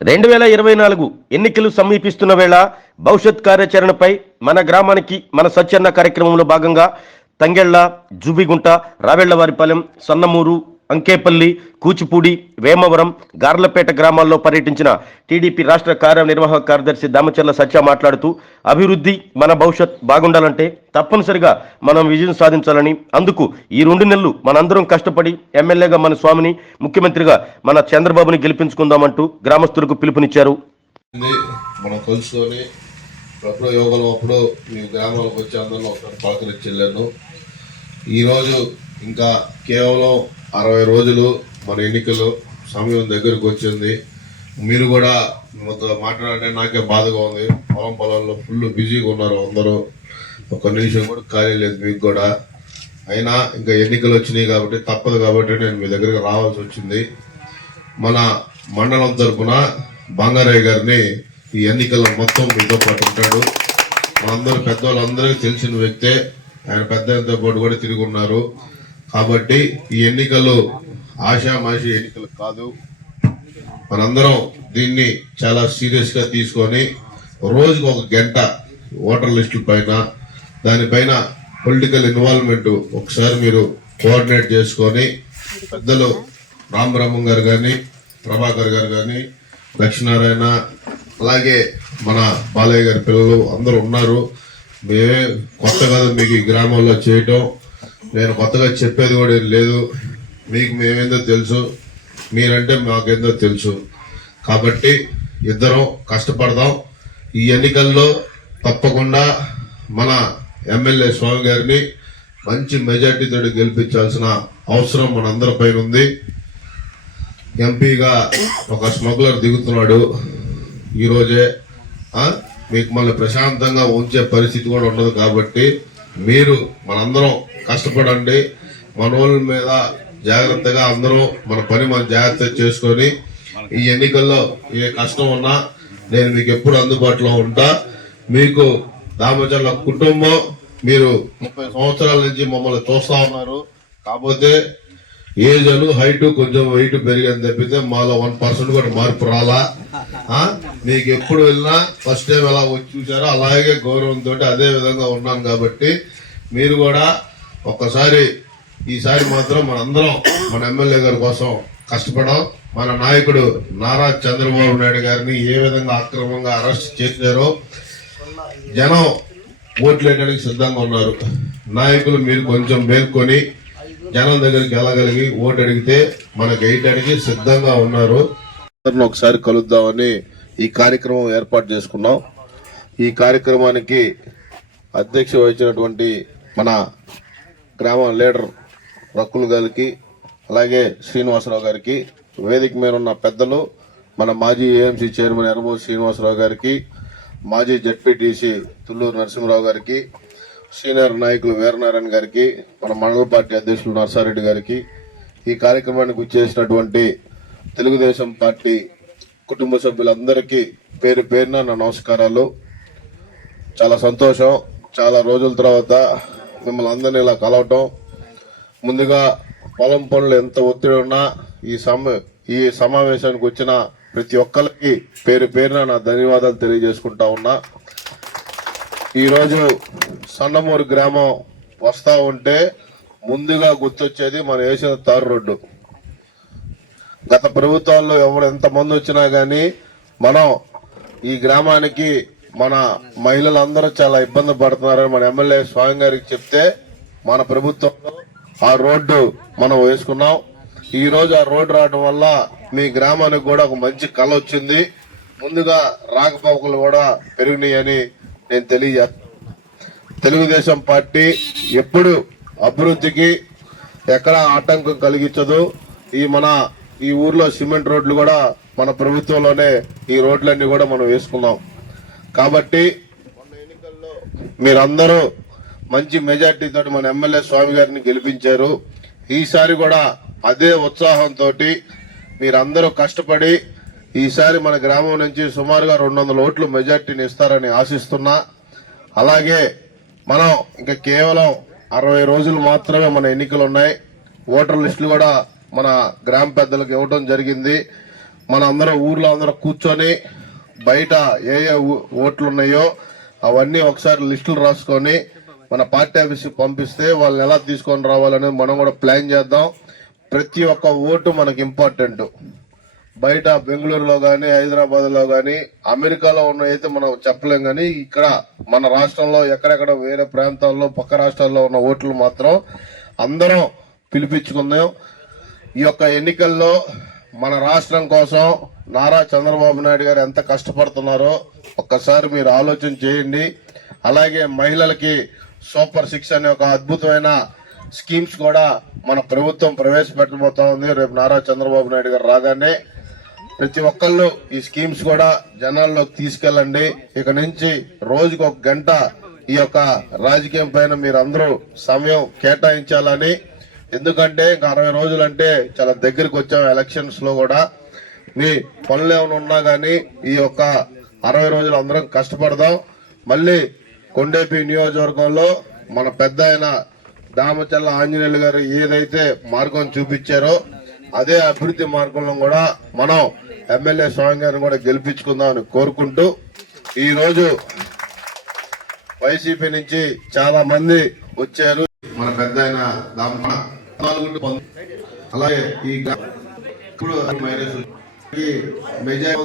రెండు వేల ఇరవై నాలుగు ఎన్నికలు సమీపిస్తున్న వేళ భవిష్యత్ కార్యాచరణపై మన గ్రామానికి మన సత్యన్న కార్యక్రమంలో భాగంగా తంగెళ్ళ జుబిగుంట రావెళ్ళవారిపాలెం సన్నమూరు అంకేపల్లి కూచిపూడి వేమవరం గార్లపేట గ్రామాల్లో పర్యటించిన టీడీపీ రాష్ట్ర కార్యనిర్వాహక కార్యదర్శి దామచర్ల సత్య మాట్లాడుతూ అభివృద్ధి మన భవిష్యత్ బాగుండాలంటే తప్పనిసరిగా మనం విజయం సాధించాలని అందుకు ఈ రెండు నెలలు మనందరం కష్టపడి ఎమ్మెల్యేగా మన స్వామిని ముఖ్యమంత్రిగా మన చంద్రబాబుని గెలిపించుకుందామంటూ గ్రామస్తులకు పిలుపునిచ్చారు. అప్పుడు మీ గ్రామాలకు వచ్చి అందరిలో పలకరించి వెళ్ళాను. ఈరోజు ఇంకా కేవలం అరవై రోజులు మన ఎన్నికలు సమయం దగ్గరకు వచ్చింది. మీరు కూడా మీతో మాట్లాడంటే నాకే బాధగా ఉంది. పొలం పొలాల్లో ఫుల్ బిజీగా ఉన్నారు అందరూ. ఒక నిమిషం కూడా ఖాళీ లేదు మీకు కూడా. అయినా ఇంకా ఎన్నికలు వచ్చినాయి కాబట్టి తప్పదు కాబట్టి నేను మీ దగ్గరికి రావాల్సి వచ్చింది. మన మండలం తరపున బంగారయ్య గారిని ఈ ఎన్నికల్లో మొత్తం మీతో పాటు ఉంటాడు. మనందరూ పెద్దవాళ్ళందరికీ తెలిసిన వ్యక్తే. ఆయన పెద్దతో పాటు కూడా తిరిగి ఉన్నారు. కాబట్టి ఈ ఎన్నికలు ఆషామాషి ఎన్నికలు కాదు. మనందరం దీన్ని చాలా సీరియస్గా తీసుకొని రోజుకు ఒక గంట ఓటర్ లిస్టుల పైన దానిపైన పొలిటికల్ ఇన్వాల్వ్మెంట్ ఒకసారి మీరు కోఆర్డినేట్ చేసుకొని పెద్దలు రామబ్రహ్మం గారు కానీ ప్రభాకర్ గారు కానీ లక్ష్మీనారాయణ అలాగే మన బాలయ్య గారి పిల్లలు అందరూ ఉన్నారు. మేమే కొత్త కదా మీకు ఈ గ్రామంలో చేయటం. నేను కొత్తగా చెప్పేది కూడా లేదు. మీకు మేమేందో తెలుసు మీరంటే మాకేందో తెలుసు. కాబట్టి ఇద్దరం కష్టపడదాం. ఈ ఎన్నికల్లో తప్పకుండా మన ఎమ్మెల్యే స్వామి గారిని మంచి మెజార్టీతో గెలిపించాల్సిన అవసరం మనందరిపై ఉంది. ఎంపీగా ఒక స్మగ్లర్ దిగుతున్నాడు. ఈరోజే మీకు మళ్ళీ ప్రశాంతంగా ఉంచే పరిస్థితి కూడా ఉండదు కాబట్టి మీరు మనందరం కష్టపడండి. మన వాళ్ళ మీద జాగ్రత్తగా అందరూ మన పని మనం జాగ్రత్త చేసుకొని ఈ ఎన్నికల్లో ఏ కష్టం ఉన్నా నేను మీకు ఎప్పుడు అందుబాటులో ఉంటా. మీకు దామచర్ల కుటుంబం మీరు ముప్పై సంవత్సరాల నుంచి మమ్మల్ని చూస్తా ఉన్నారు. కాకపోతే ఏజ్ అను హైట్ కొంచెం వెయిట్ పెరిగింది తప్పితే మాలో వన్ పర్సెంట్ కూడా మార్పు రాలా. నీకు మీకు ఎప్పుడు వెళ్ళినా ఫస్ట్ టైం ఎలా వచ్చి చూసారో అలాగే గౌరవంతో అదే విధంగా ఉన్నాను కాబట్టి మీరు కూడా ఒక్కసారి ఈసారి మాత్రం మనందరం మన ఎమ్మెల్యే గారి కోసం కష్టపడం మన నాయకుడు నారా చంద్రబాబు నాయుడు గారిని ఏ విధంగా అక్రమంగా అరెస్ట్ చేశారో జనం ఓట్లు వేయడానికి సిద్ధంగా ఉన్నారు. నాయకులు మీరు కొంచెం మేల్కొని జనం దగ్గరికి వెళ్ళగలిగి ఓటు అడిగితే గైడ్ అడిగి సిద్ధంగా ఉన్నారు. అందరిని ఒకసారి కలుద్దామని ఈ కార్యక్రమం ఏర్పాటు చేసుకున్నాం. ఈ కార్యక్రమానికి అధ్యక్ష వహించినటువంటి మన గ్రామ లీడర్ రక్కులు గారికి అలాగే శ్రీనివాసరావు గారికి వేదిక మీద ఉన్న పెద్దలు మన మాజీ ఏఎంసీ చైర్మన్ ఎర్రబోసి శ్రీనివాసరావు గారికి మాజీ జడ్పీటీసీ తుళ్ళూరు నరసింహరావు గారికి సీనియర్ నాయకులు వీరనారాయణ గారికి మన మండల పార్టీ అధ్యక్షులు నర్సారెడ్డి గారికి ఈ కార్యక్రమానికి వచ్చేసినటువంటి తెలుగుదేశం పార్టీ కుటుంబ సభ్యులందరికీ పేరు పేరున నా నమస్కారాలు. చాలా సంతోషం. చాలా రోజుల తర్వాత మిమ్మల్ని అందరినీ ఇలా కలవటం. ముందుగా పొలం పనులు ఎంత ఒత్తిడి ఉన్నా ఈ సమ ఈ సమావేశానికి వచ్చిన ప్రతి ఒక్కరికి పేరు పేరున నా ధన్యవాదాలు తెలియజేసుకుంటా ఉన్నా. ఈరోజు సన్నమూరు గ్రామం వస్తూ ఉంటే ముందుగా గుర్తొచ్చేది మనం వేసిన తారు రోడ్డు. గత ప్రభుత్వాల్లో ఎవరు ఎంతమంది వచ్చినా కానీ మనం ఈ గ్రామానికి మన మహిళలందరూ చాలా ఇబ్బంది పడుతున్నారని మన ఎమ్మెల్యే స్వామి గారికి చెప్తే మన ప్రభుత్వంలో ఆ రోడ్డు మనం వేసుకున్నాం. ఈ రోజు ఆ రోడ్డు రావడం వల్ల మీ గ్రామానికి కూడా ఒక మంచి కళ వచ్చింది. ముందుగా రాకపోకలు కూడా పెరిగినాయని నేను తెలియజేస్తాను తెలుగుదేశం పార్టీ ఎప్పుడు అభివృద్ధికి ఎక్కడ ఆటంకం కలిగించదు. ఈ మన ఈ ఊర్లో సిమెంట్ రోడ్లు కూడా మన ప్రభుత్వంలోనే ఈ రోడ్లన్నీ కూడా మనం వేసుకున్నాం. కాబట్టి మొన్న ఎన్నికల్లో మీరందరూ మంచి మెజార్టీతో మన ఎమ్మెల్యే స్వామి గారిని గెలిపించారు. ఈసారి కూడా అదే ఉత్సాహంతో మీరందరూ కష్టపడి ఈసారి మన గ్రామం నుంచి సుమారుగా రెండు వందల ఓట్లు మెజార్టీని ఇస్తారని ఆశిస్తున్నా. అలాగే మనం ఇంకా కేవలం అరవై రోజులు మాత్రమే మన ఎన్నికలు ఉన్నాయి ఓటర్ లిస్టులు కూడా మన గ్రామ పెద్దలకు ఇవ్వడం జరిగింది. మన అందరం ఊర్లో అందరం కూర్చొని బయట ఏ ఏ ఓట్లు ఉన్నాయో అవన్నీ ఒకసారి లిస్టులు రాసుకొని మన పార్టీ ఆఫీస్కి పంపిస్తే వాళ్ళని ఎలా తీసుకొని రావాలని మనం కూడా ప్లాన్ చేద్దాం. ప్రతి ఒక్క ఓటు మనకి ఇంపార్టెంట్. బయట బెంగళూరులో కానీ హైదరాబాద్లో కానీ అమెరికాలో ఉన్న అయితే మనం చెప్పలేం కానీ ఇక్కడ మన రాష్ట్రంలో ఎక్కడెక్కడ వేరే ప్రాంతాల్లో పక్క రాష్ట్రాల్లో ఉన్న ఓట్లు మాత్రం అందరం పిలిపించుకుందాం. ఈ యొక్క ఎన్నికల్లో మన రాష్ట్రం కోసం నారా చంద్రబాబు నాయుడు గారు ఎంత కష్టపడుతున్నారో ఒక్కసారి మీరు ఆలోచన చేయండి. అలాగే మహిళలకి సూపర్ సిక్స్ అనే ఒక అద్భుతమైన స్కీమ్స్ కూడా మన ప్రభుత్వం ప్రవేశపెట్టబోతా ఉంది. రేపు నారా చంద్రబాబు నాయుడు గారు రాగానే ప్రతి ఒక్కళ్ళు ఈ స్కీమ్స్ కూడా జనాల్లోకి తీసుకెళ్ళండి. ఇక నుంచి రోజుకు ఒక గంట ఈ యొక్క రాజకీయం పైన మీరందరూ సమయం కేటాయించాలని. ఎందుకంటే ఇంకా అరవై రోజులు అంటే చాలా దగ్గరికి వచ్చాం ఎలక్షన్స్లో కూడా. మీ పనులు ఏమైనా ఉన్నా కానీ ఈ యొక్క అరవై రోజులు అందరం కష్టపడదాం. మళ్ళీ కొండేపి నియోజకవర్గంలో మన పెద్ద ఆయన దామచల్ల ఆంజనేయులు గారు ఏదైతే మార్గం చూపించారో అదే అభివృద్ధి మార్గంలో కూడా మనం ఎమ్మెల్యే స్వామి గారిని కూడా గెలిపించుకుందామని కోరుకుంటూ ఈరోజు వైసీపీ నుంచి చాలా మంది వచ్చారు. మన పెద్ద అలాగే ఈ ఇప్పుడు major